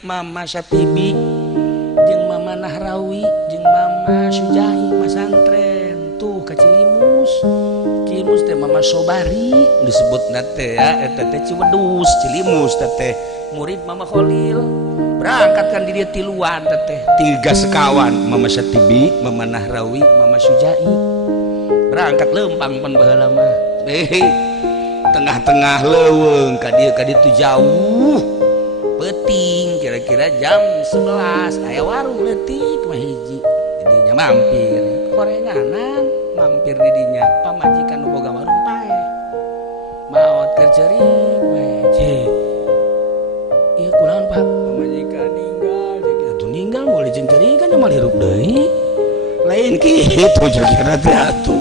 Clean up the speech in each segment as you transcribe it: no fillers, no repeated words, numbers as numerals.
Mama Syatibi jeung Mama Nahrawi jeung Mama Sujai masantren tuh ka Cilimus. Cilimus teh Mama Sobari disebutna teh ya eta teh Ciwedus Cilimus teh murid Mama Kholil. Berangkatkan di dia tiluan teh 3 sekawan Mama Syatibi, Mama Nahrawi, Mama Sujai. Berangkat lempang pan baheula mah. Tengah-tengah leuweung ka dieu tuh jauh. Peting kira-kira jam 11 aya warung leutik mah hiji. Didinya mampir. Korenganan mampir di dinya pamajikan nu boga warung pae. Maot keur ceuring we. Ieu kunaon Pak? Pamajikan ninggal. Atuh ninggal moal jeung ceuring kan moal hirup deui. Lain kitu kira teh atuh.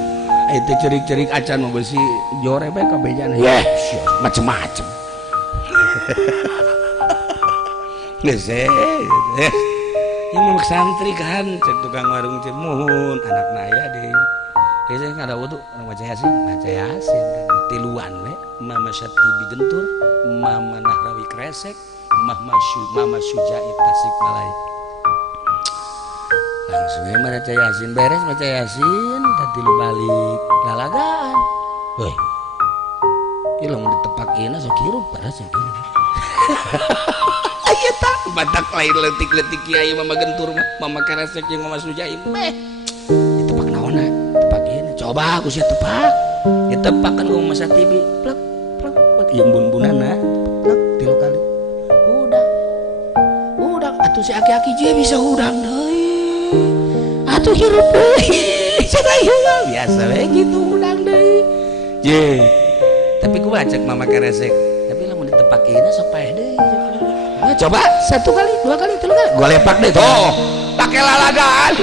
Itu cerik-cerik acan mau besi jore bae kabejana ya macem-macem. Geus yang mau santri kan cek tukang warung cek muhun anakna aya deui. Geus ngadawu tuh maca Yasin kan tiluan we Mama Syatibi Gentur, Mama Nahrawi Kresek, Mama Sujai Tasikmalaya. Langsung maca Yasin beres maca Yasin tadi lu balik lalagaan. Weh. Ieu lamun ditepakeun sok hirup paras sok hirup. Aya tah batak lain leutik-leutik kiai Mama Gentur Mama Kresek jeung Mama Sujai. Ditepak naonna? Tepakeun. Coba aku sia tepak. Ditepak kan ku Mama Syatibi. Plek plek ieu bun-bunana. Plek 3 kali. Udah atuh si aki-aki je bisa udang deui. Atuh hirup deui cenah biasa we gitu udang deui je tapi ku bacek Mama Kresek tapi lamun ditepakeunna sok paeh deui coba 1 kali 2 kali 3 kali gua lepak deh tuh pake lalagaan